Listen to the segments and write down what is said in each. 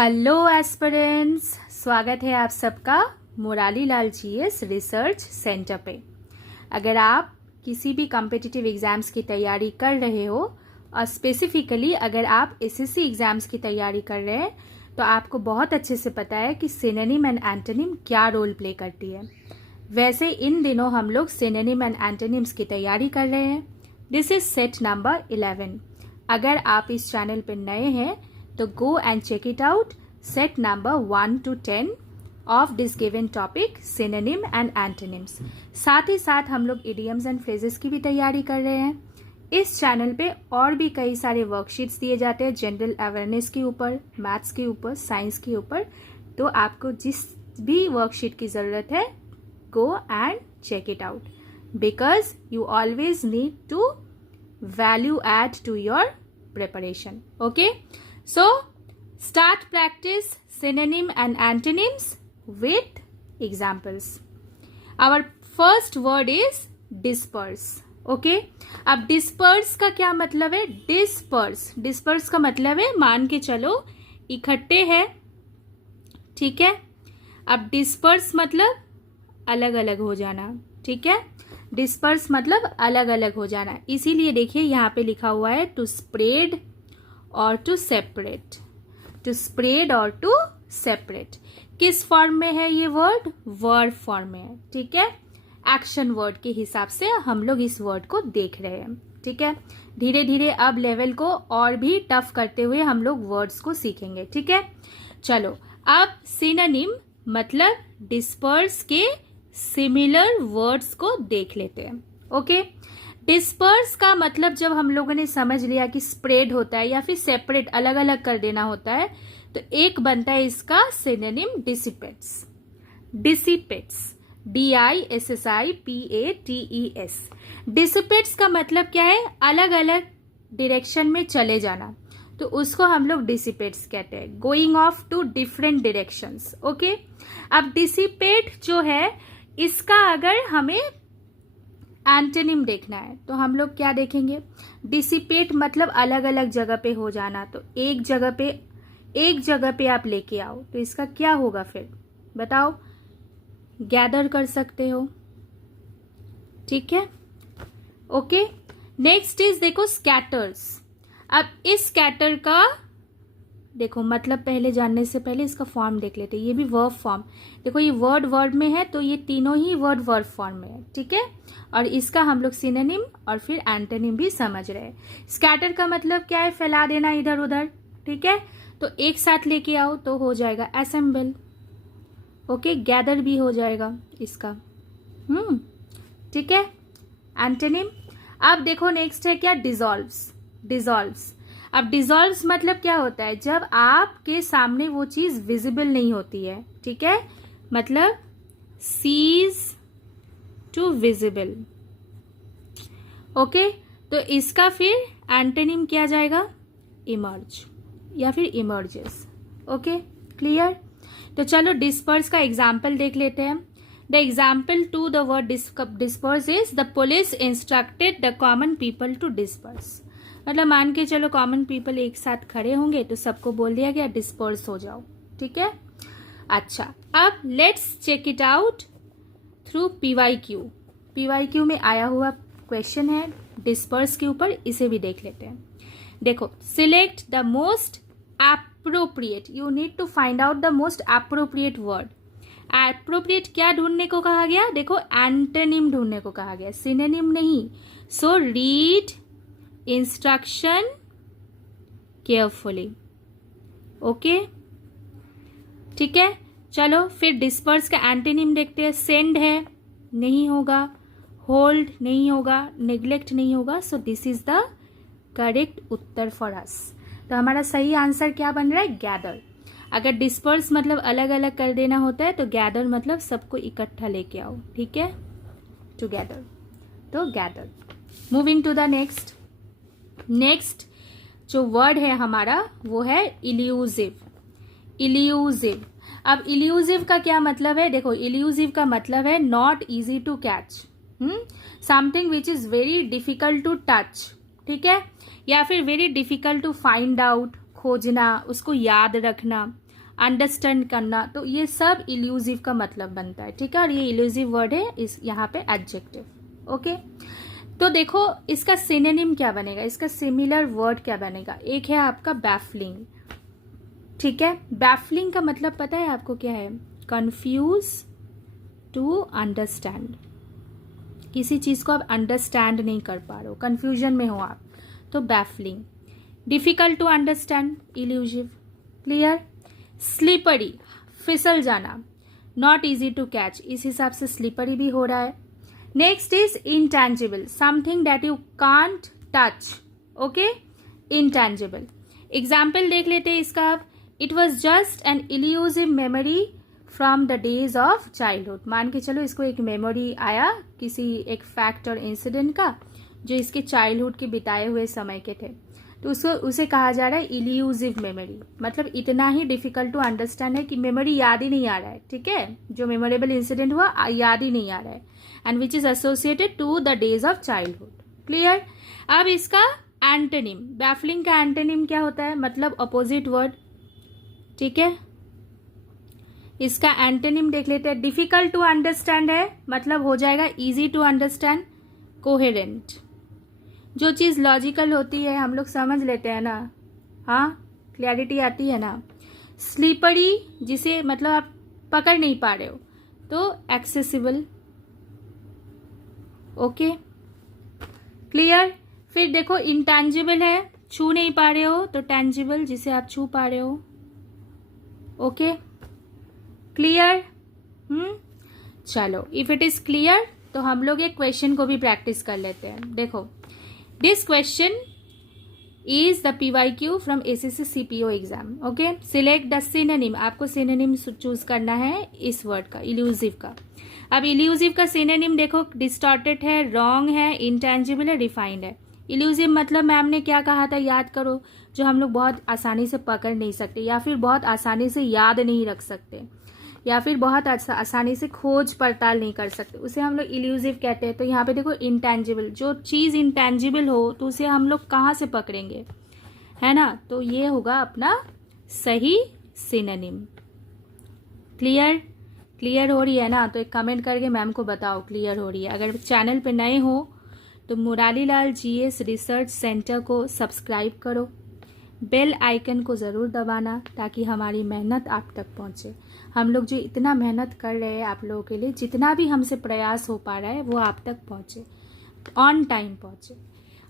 Hello aspirants, स्वागत है आप सबका Murari Lal GS research centre पे। अगर आप किसी भी कॉम्पिटिटिव एग्जाम्स की तैयारी कर रहे हो और स्पेसिफिकली अगर आप एसएससी एग्जाम्स की तैयारी कर रहे हैं तो आपको बहुत अच्छे से पता है कि सिनोनिम एंड एंटोनिम क्या रोल प्ले करती है। वैसे इन दिनों हम लोग सिनोनिम एंड एंटोनिम्स की तैयारी कर रहे हैं। This is set number 11। अगर आप इस चैनल पर नए हैं तो go and check it out, set number 1 to 10 of this given topic synonym and antonyms। साथ ही साथ हम लोग idioms and phrases की भी तैयारी कर रहे हैं। इस चैनल पे और भी कई सारे वर्कशीट्स दिए जाते हैं जनरल अवेयरनेस के ऊपर, मैथ्स के ऊपर, साइंस के ऊपर। तो आपको जिस भी वर्कशीट की ज़रूरत है go and check it out because you always need to value add to your preparation. Okay? So, start practice synonym and antonyms with examples. Our first word is disperse. Okay? अब disperse का क्या मतलब है? Disperse का मतलब है मान के चलो इकट्ठे है, ठीक है। अब disperse मतलब अलग अलग हो जाना, ठीक है। disperse मतलब अलग अलग हो जाना, इसीलिए देखिए यहाँ पे लिखा हुआ है to spread और टू सेपरेट, टू स्प्रेड और टू सेपरेट। किस फॉर्म में है ये वर्ड? वर्ब फॉर्म में है, ठीक है। एक्शन वर्ड के हिसाब से हम लोग इस वर्ड को देख रहे हैं, ठीक है। धीरे धीरे अब लेवल को और भी टफ करते हुए हम लोग वर्ड्स को सीखेंगे, ठीक है। चलो अब सिनोनिम मतलब डिस्पर्स के सिमिलर वर्ड्स को देख लेते हैं। ओके, डिस्पर्स का मतलब जब हम लोगों ने समझ लिया कि स्प्रेड होता है या फिर सेपरेट अलग अलग कर देना होता है तो एक बनता है इसका synonym dissipates. Dissipates, DISSIPATES। Dissipates का मतलब क्या है? अलग अलग डायरेक्शन में चले जाना, तो उसको हम लोग डिसिपेट्स कहते हैं, going off to different directions. Okay, अब डिसिपेट जो है इसका अगर हमें एंटोनिम देखना है तो हम लोग क्या देखेंगे? डिसिपेट मतलब अलग अलग जगह पे हो जाना, तो एक जगह पे आप लेके आओ तो इसका क्या होगा फिर बताओ? गैदर कर सकते हो, ठीक है। ओके, नेक्स्ट इज देखो स्कैटर्स। अब इस स्कैटर का देखो मतलब पहले जानने से पहले इसका फॉर्म देख लेते हैं। ये भी वर्ब फॉर्म, देखो ये वर्ड में है तो ये तीनों ही वर्ब फॉर्म में है, ठीक है। और इसका हम लोग सिनोनिम और फिर एंटोनिम भी समझ रहे हैं। स्कैटर का मतलब क्या है? फैला देना इधर उधर, ठीक है। तो एक साथ लेके आओ तो हो जाएगा असेंबल। ओके, गैदर भी हो जाएगा इसका, ठीक है। एंटोनिम। अब देखो नेक्स्ट है क्या? डिसॉल्व्स। अब डिसॉल्व्स मतलब क्या होता है? जब आपके सामने वो चीज विजिबल नहीं होती है, ठीक है, मतलब सीज टू विजिबल। ओके, तो इसका फिर एंटोनिम क्या जाएगा? इमर्ज या फिर इमर्जेस। Okay, clear. तो चलो डिस्पर्स का एग्जाम्पल देख लेते हैं। The example to the word disperse is the police instructed the common people to disperse. मतलब मान के चलो कॉमन पीपल एक साथ खड़े होंगे तो सबको बोल दिया गया डिस्पर्स हो जाओ, ठीक है। अच्छा, अब let's check it out through PYQ में आया हुआ क्वेश्चन है डिस्पर्स के ऊपर, इसे भी देख लेते हैं। देखो, select the most appropriate, you need to find out the most appropriate word. Appropriate क्या ढूंढने को कहा गया? देखो एंटोनिम ढूंढने को कहा गया, सिनोनिम नहीं। So read instruction carefully. Okay, ठीक है। चलो फिर डिस्पर्स का एंटोनिम देखते हैं। सेंड है, नहीं होगा। होल्ड नहीं होगा, नेग्लेक्ट नहीं होगा। So this is the correct Uttar for us. तो हमारा सही आंसर क्या बन रहा है? गैदर। अगर डिस्पर्स मतलब अलग अलग कर देना होता है तो गैदर मतलब सबको इकट्ठा लेके आओ, ठीक है, टुगेदर। तो gather. Moving to the next जो वर्ड है हमारा वो है इल्यूजिव। अब इल्यूजिव का क्या मतलब है? देखो, इल्यूजिव का मतलब है not easy to catch, something which is very difficult to touch, ठीक है, या फिर very difficult to find out, खोजना, उसको याद रखना। अंडरस्टैंड करना, तो ये सब इल्यूजिव का मतलब बनता है, ठीक है। और ये इल्यूजिव वर्ड है इस यहाँ पे एडजेक्टिव। ओके, तो देखो इसका सिनोनिम क्या बनेगा, इसका सिमिलर वर्ड क्या बनेगा। एक है आपका बैफलिंग, ठीक है। बैफलिंग का मतलब पता है आपको क्या है, कंफ्यूज टू अंडरस्टैंड। किसी चीज को आप अंडरस्टैंड नहीं कर पा रहे हो, कंफ्यूजन में हो आप, तो baffling. Difficult to understand, elusive. Clear. Slippery, फिसल जाना, नॉट इजी टू कैच, इस हिसाब से स्लीपरी भी हो रहा है। Next is intangible, something that you can't touch. Okay, intangible. Example देख लेते हैं इसका आप। It was just an elusive memory from the days of childhood. मान के चलो इसको एक मेमोरी आया किसी एक फैक्ट और इंसिडेंट का जो इसके चाइल्डहुड के बिताए हुए समय के थे, तो उसको उसे कहा जा रहा है इल्यूजिव मेमोरी। मतलब इतना ही डिफिकल्ट टू अंडरस्टैंड है कि मेमोरी याद ही नहीं आ रहा है, ठीक है। जो मेमोरेबल इंसिडेंट हुआ याद ही नहीं आ रहा है, and which is associated to the days of childhood. Clear. अब इसका एंटोनिम, बैफलिंग का एंटोनिम क्या होता है, मतलब अपोजिट वर्ड, ठीक है। इसका एंटोनिम देख लेते हैं। डिफिकल्ट टू अंडरस्टैंड है, मतलब हो जाएगा इजी टू अंडरस्टैंड, कोहेरेंट। जो चीज लॉजिकल होती है हम लोग समझ लेते हैं ना, हाँ, क्लैरिटी आती है ना। स्लीपरी, जिसे मतलब आप पकड़ नहीं पा रहे हो, तो एक्सेसिबल। Okay, clear. फिर देखो इंटैंजिबल है, छू नहीं पा रहे हो, तो टैंजिबल, जिसे आप छू पा रहे हो। Okay, clear. चलो, इफ इट इज क्लियर तो हम लोग एक क्वेश्चन को भी प्रैक्टिस कर लेते हैं। देखो, this question is the PYQ from ACC CPO exam. Okay, select the synonym, आपको सिनोनिम चूज करना है इस वर्ड का, इल्यूजिव का। अब इल्यूजिव का सिनोनिम देखो, डिस्टॉर्टेड है, रॉन्ग है, इंटैंजिबल है, रिफाइंड है। इल्यूजिव मतलब मैम ने क्या कहा था, याद करो, जो हम लोग बहुत आसानी से पकड़ नहीं सकते, या फिर बहुत आसानी से याद नहीं रख सकते, या फिर बहुत आसानी से खोज पड़ताल नहीं कर सकते, उसे हम लोग इल्यूजिव कहते हैं। तो यहाँ पे देखो इंटैंजिबल, जो चीज़ इंटैंजिबल हो तो उसे हम लोग कहाँ से पकड़ेंगे, है ना। तो ये होगा अपना सही सिनोनिम। क्लियर। क्लियर हो रही है ना, तो एक कमेंट करके मैम को बताओ क्लियर हो रही है। अगर चैनल पे नए हो तो Murari Lal GS research centre को सब्सक्राइब करो, बेल आइकन को ज़रूर दबाना ताकि हमारी मेहनत आप तक पहुंचे। हम लोग जो इतना मेहनत कर रहे हैं आप लोगों के लिए, जितना भी हमसे प्रयास हो पा रहा है वो आप तक पहुंचे, ऑन टाइम पहुंचे,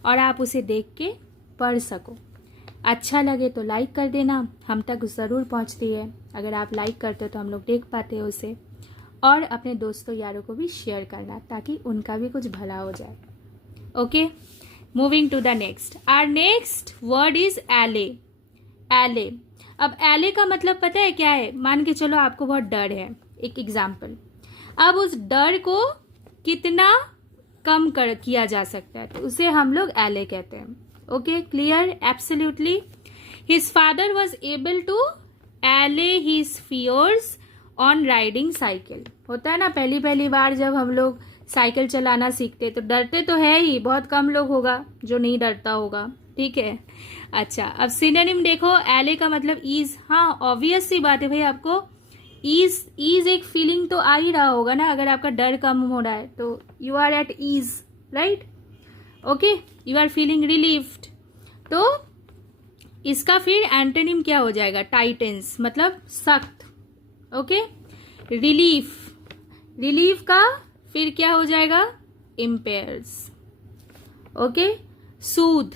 और आप उसे देख के पढ़ सको। अच्छा लगे तो लाइक कर देना, हम तक ज़रूर पहुंचती है। अगर आप लाइक करते हो तो हम लोग देख पाते हैं उसे, और अपने दोस्तों यारों को भी शेयर करना ताकि उनका भी कुछ भला हो जाए। Okay, moving to the next. Our next word is allay. Allay. अब एले का मतलब पता है क्या है, मान के चलो आपको बहुत डर है, एक एग्जाम्पल। अब उस डर को कितना कम किया जा सकता है, तो उसे हम लोग एले कहते हैं। Okay, clear, absolutely. His father was able to allay his fears on riding cycle. होता है ना, पहली बार जब हम लोग साइकिल चलाना सीखते तो डरते तो है ही, बहुत कम लोग होगा जो नहीं डरता होगा, ठीक है। अच्छा, अब सिनोनिम देखो, एले का मतलब ईज। हाँ, ऑब्वियस सी बात है भाई, आपको ईज एक फीलिंग तो आ ही रहा होगा ना। अगर आपका डर कम हो रहा है तो you are at ease, right. Okay, you are feeling relieved. तो इसका फिर एंटोनिम क्या हो जाएगा, टाइटेंस, मतलब सख्त। Okay, relief. रिलीफ का फिर क्या हो जाएगा, इम्पेयर्स। ओके, सूद,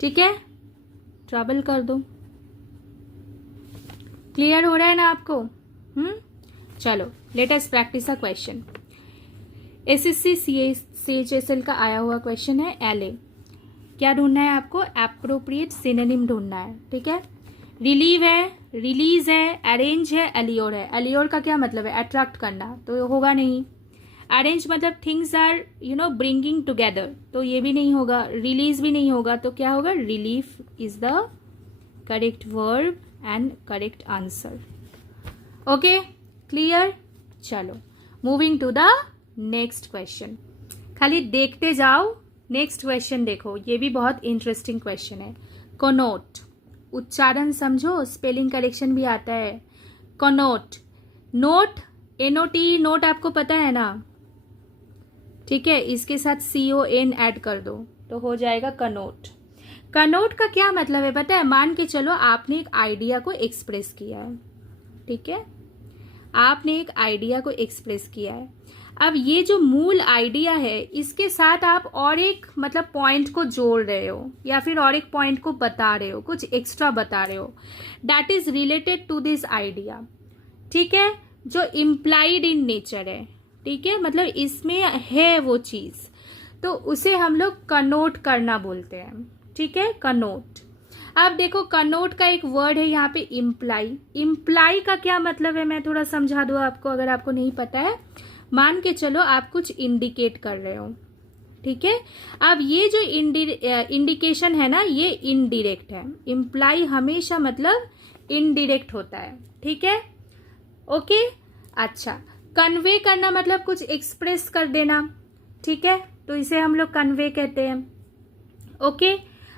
ठीक है, ट्रबल कर दो। क्लियर हो रहा है ना आपको। चलो, let us practice a question. SSC CHSL का आया हुआ क्वेश्चन है, एले। क्या ढूंढना है आपको, एप्रोप्रिएट सिनोनिम ढूंढना है, ठीक है। रिलीव है, रिलीज है, अरेंज है, एलियोर है। एलियोर का क्या मतलब है, अट्रैक्ट करना, तो होगा नहीं। अरेंज मतलब थिंग्स आर ब्रिंगिंग टुगेदर, तो ये भी नहीं होगा। रिलीज भी नहीं होगा, तो क्या होगा, relief is the correct verb and correct answer. Okay, clear. चलो, moving to the next question. खाली देखते जाओ, नेक्स्ट क्वेश्चन देखो, ये भी बहुत इंटरेस्टिंग क्वेश्चन है। कोनोट। उच्चारण समझो, स्पेलिंग करेक्शन भी आता है। कनोट, नोट, NOT, नोट आपको पता है ना, ठीक है, इसके साथ CON ऐड कर दो तो हो जाएगा कनोट। कनोट का क्या मतलब है पता है? मान के चलो आपने एक आइडिया को एक्सप्रेस किया है, ठीक है, आपने एक आइडिया को एक्सप्रेस किया है। अब ये जो मूल आइडिया है इसके साथ आप और एक मतलब पॉइंट को जोड़ रहे हो या फिर और एक पॉइंट को बता रहे हो, कुछ एक्स्ट्रा बता रहे हो, that is related to this idea, ठीक है, जो इम्प्लाइड इन नेचर है, ठीक है, मतलब इसमें है वो चीज, तो उसे हम लोग कनोट करना बोलते हैं, ठीक है, कनोट। अब देखो कनोट का एक वर्ड है यहाँ पे इम्प्लाई। इम्प्लाई का क्या मतलब है मैं थोड़ा समझा दूं आपको, अगर आपको नहीं पता है। मान के चलो आप कुछ इंडिकेट कर रहे हो, ठीक है, अब ये जो इंडिकेशन है ना ये इनडायरेक्ट है। इम्प्लाई हमेशा मतलब इनडायरेक्ट होता है, ठीक है, ओके। अच्छा, कन्वे करना मतलब कुछ एक्सप्रेस कर देना, ठीक है, तो इसे हम लोग कन्वे कहते हैं, ओके।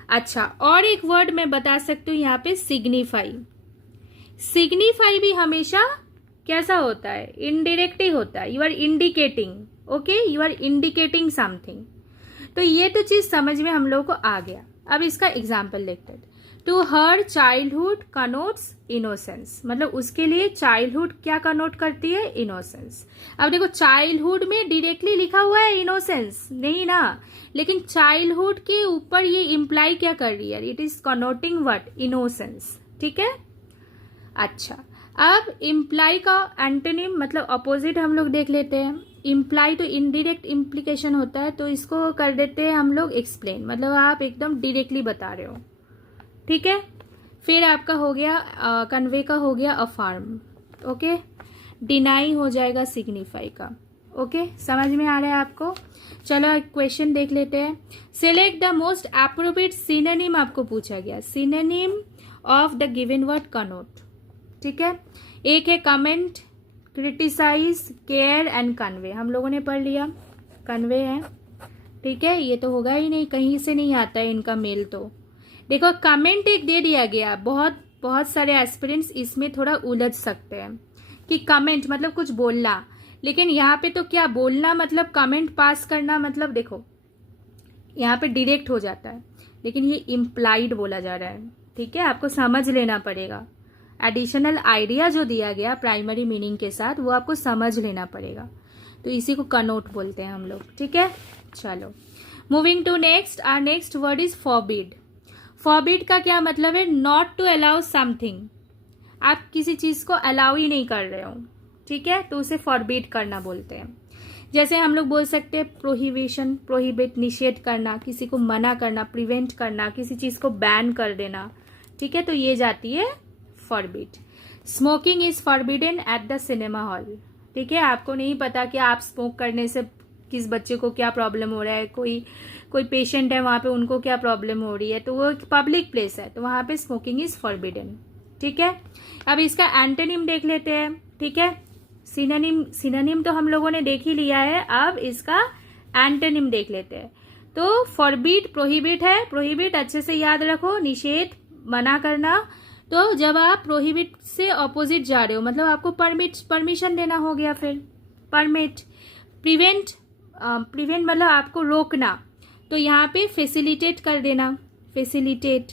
अच्छा, और एक वर्ड मैं बता सकती हूँ यहाँ पे, सिग्निफाई। सिग्निफाई भी हमेशा कैसा होता है? इनडायरेक्ट ही होता है। You are indicating, okay, you are indicating something. तो ये तो चीज समझ में हम लोगों को आ गया। अब इसका एग्जाम्पल देखते हैं। टू हर चाइल्डहुड कनोट्स इनोसेंस, मतलब उसके लिए चाइल्डहुड क्या कनोट करती है? इनोसेंस। अब देखो चाइल्डहुड में डायरेक्टली लिखा हुआ है इनोसेंस नहीं ना, लेकिन चाइल्डहुड के ऊपर ये इम्प्लाई क्या कर रही है? It is connoting what? Innocence, ठीक है। अच्छा, अब इम्प्लाई का एंटोनिम मतलब अपोजिट हम लोग देख लेते हैं। इम्प्लाई तो इनडायरेक्ट इम्प्लीकेशन होता है, तो इसको कर देते हैं हम लोग एक्सप्लेन, मतलब आप एकदम डायरेक्टली बता रहे हो, ठीक है। फिर आपका हो गया कन्वे का हो गया अफर्म, ओके। डिनाई हो जाएगा सिग्निफाई का, ओके। समझ में आ रहा है आपको? चलो एक क्वेश्चन देख लेते हैं। Select the most appropriate synonym आपको पूछा गया, synonym of the given word connote, ठीक है। एक है comment, criticise, care and convey, हम लोगों ने पढ़ लिया, कन्वे है, ठीक है। ये तो होगा ही नहीं, कहीं से नहीं आता है इनका मेल। तो देखो कमेंट एक दे दिया गया, बहुत सारे एस्पिरेंट्स इसमें थोड़ा उलझ सकते हैं कि कमेंट मतलब कुछ बोलना, लेकिन यहाँ पे तो क्या बोलना मतलब कमेंट पास करना, मतलब देखो यहाँ पे डायरेक्ट हो जाता है, लेकिन ये इम्प्लाइड बोला जा रहा है, ठीक है, आपको समझ लेना पड़ेगा। एडिशनल आइडिया जो दिया गया प्राइमरी मीनिंग के साथ वो आपको समझ लेना पड़ेगा, तो इसी को कनोट बोलते हैं हम लोग, ठीक है। चलो moving to next, our next word is forbid. Forbid का क्या मतलब है? नॉट टू अलाउ समथिंग, आप किसी चीज को अलाउ ही नहीं कर रहे हो, ठीक है, तो उसे फॉरबिड करना बोलते हैं। जैसे हम लोग बोल सकते हैं प्रोहिबिशन, प्रोहिबिट निषेध करना, किसी को मना करना, प्रिवेंट करना, किसी चीज को बैन कर देना, ठीक है, तो ये जाती है forbid. Smoking is forbidden at the cinema hall, ठीक है, आपको नहीं पता कि आप स्मोक करने से किस बच्चे को क्या प्रॉब्लम हो रहा है, कोई पेशेंट है वहां पे उनको क्या प्रॉब्लम हो रही है, तो वो पब्लिक प्लेस है तो वहां पे स्मोकिंग इज फॉरबिडन, ठीक है। अब इसका एंटोनिम देख लेते हैं, ठीक है। सिनोनिम तो हम लोगों ने देख ही लिया है, अब इसका एंटोनिम देख लेते हैं। तो फॉरबिड प्रोहिबिट है, प्रोहिबिट अच्छे से याद रखो, निषेध, मना करना। तो जब आप प्रोहिबिट से ऑपोजिट जा रहे हो मतलब आपको परमिशन देना हो गया, फिर परमिट। प्रिवेंट मतलब आपको रोकना, तो यहाँ पे फैसिलिटेट कर देना, फैसिलिटेट।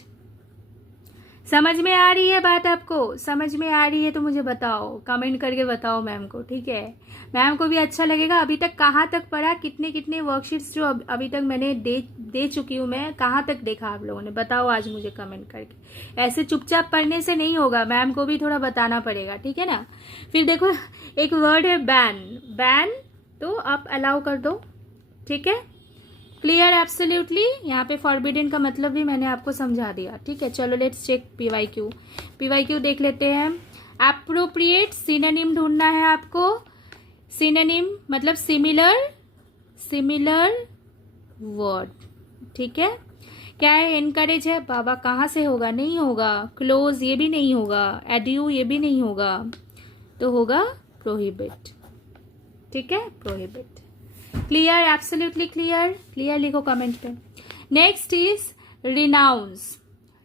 समझ में आ रही है बात? आपको समझ में आ रही है तो मुझे बताओ, कमेंट करके बताओ मैम को, ठीक है, मैम को भी अच्छा लगेगा। अभी तक कहाँ तक पढ़ा, कितने वर्कशीट्स जो अभी तक मैंने दे चुकी हूँ मैं, कहाँ तक देखा आप लोगों ने, बताओ आज मुझे कमेंट करके। ऐसे चुपचाप पढ़ने से नहीं होगा, मैम को भी थोड़ा बताना पड़ेगा, ठीक है ना। फिर देखो एक वर्ड है बैन, बैन तो आप अलाउ कर दो, ठीक है, क्लियर एब्सोल्युटली। यहाँ पे फॉरबिडन का मतलब भी मैंने आपको समझा दिया, ठीक है। चलो लेट्स चेक पीवाईक्यू देख लेते हैं। एप्रोप्रिएट सिनोनिम ढूंढना है आपको। सिनोनिम मतलब सिमिलर वर्ड, ठीक है। क्या है? एनकरेज है, बाबा कहाँ से होगा, नहीं होगा। क्लोज ये भी नहीं होगा, एड्यू ये भी नहीं होगा, तो होगा प्रोहिबिट, ठीक है, prohibit. Clear, absolutely clear, clear लिखो कमेंट पे। Next is renounce.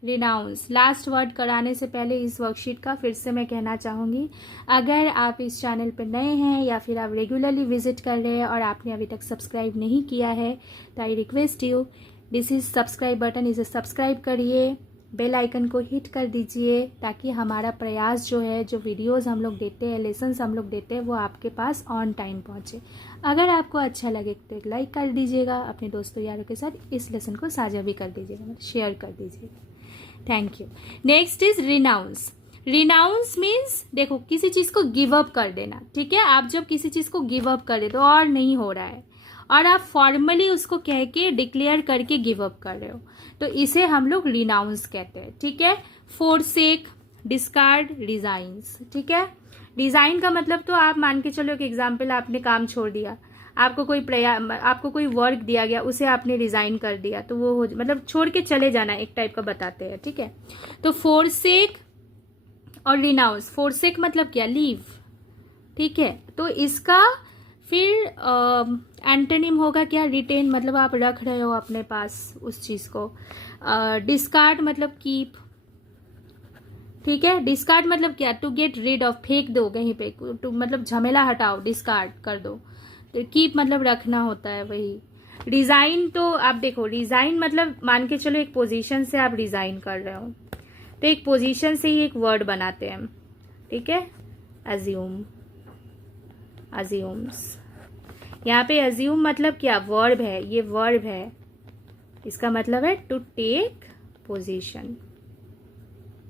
Renounce. Last word कराने से पहले इस वर्कशीट का फिर से मैं कहना चाहूँगी, अगर आप इस चैनल पर नए हैं या फिर आप रेगुलरली विजिट कर रहे हैं और आपने अभी तक सब्सक्राइब नहीं किया है तो I request you, this is subscribe button, इसे सब्सक्राइब करिए, बेल आइकन को हिट कर दीजिए ताकि हमारा प्रयास जो है, जो वीडियोस हम लोग देते हैं, लेसन्स हम लोग देते हैं, वो आपके पास ऑन टाइम पहुँचे। अगर आपको अच्छा लगे तो एक लाइक कर दीजिएगा, अपने दोस्तों यारों के साथ इस लेसन को साझा भी कर दीजिएगा, मतलब शेयर कर दीजिएगा। Thank you. Next is renounce. Renounce means देखो किसी चीज़ को गिव अप कर देना, ठीक है। आप जब किसी चीज़ को गिव अप कर दे तो और नहीं हो रहा है और आप फॉर्मली उसको कह के डिक्लेयर करके गिव अप कर रहे हो, तो इसे हम लोग रिनाउंस कहते हैं, ठीक है। फोरसेक, डिस्कार्ड, रिजाइंस, ठीक है। रिजाइन का मतलब तो आप मान के चलो, एक एग्जाम्पल, आपने काम छोड़ दिया, आपको कोई वर्क दिया गया, उसे आपने रिजाइन कर दिया, तो वो मतलब छोड़ के चले जाना एक टाइप का बताते हैं, ठीक है। तो फोरसेक और रिनाउंस, फोरसेक मतलब क्या, लीव, ठीक है। तो इसका फिर एंटोनिम होगा क्या, रिटेन, मतलब आप रख रहे हो अपने पास उस चीज को। डिस्कार्ड मतलब कीप, ठीक है। डिस्कार्ड मतलब क्या, टू गेट रिड ऑफ, फेंक दो कहीं पे, टू मतलब झमेला हटाओ, डिस्कार्ड कर दो। तो कीप मतलब रखना होता है, वही। रिजाइन तो आप देखो, रिजाइन मतलब मान के चलो एक पोजीशन से आप रिजाइन कर रहे हो, तो एक पोजीशन से ही एक वर्ड बनाते हैं, ठीक है। अज्यूम, अज्यूम्स, यहाँ पे अज्यूम मतलब क्या, वर्ब है, ये वर्ब है, इसका मतलब है to take position.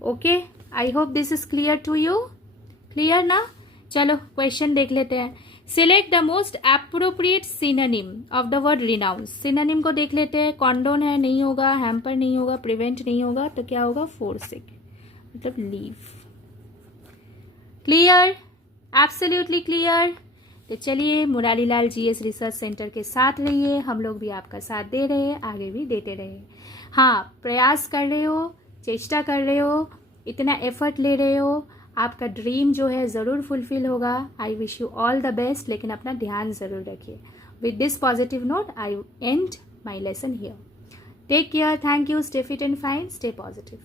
Okay, I hope this is clear to you, clear ना। चलो क्वेश्चन देख लेते हैं। Select the most appropriate synonym of the word renounce. Synonym को देख लेते हैं। कॉन्डोन है, नहीं होगा, हैम्पर नहीं होगा, प्रिवेंट नहीं होगा, तो क्या होगा, फोरसेक मतलब लीव। Clear, absolutely clear. तो चलिए, Murari Lal GS research centre के साथ रहिए, हम लोग भी आपका साथ दे रहे हैं, आगे भी देते रहे। हाँ, प्रयास कर रहे हो, चेष्टा कर रहे हो, इतना एफर्ट ले रहे हो, आपका ड्रीम जो है ज़रूर फुलफिल होगा। I wish you all the best, लेकिन अपना ध्यान ज़रूर रखिए। With this positive note I end my lesson here. Take care, thank you, stay fit and fine, stay positive.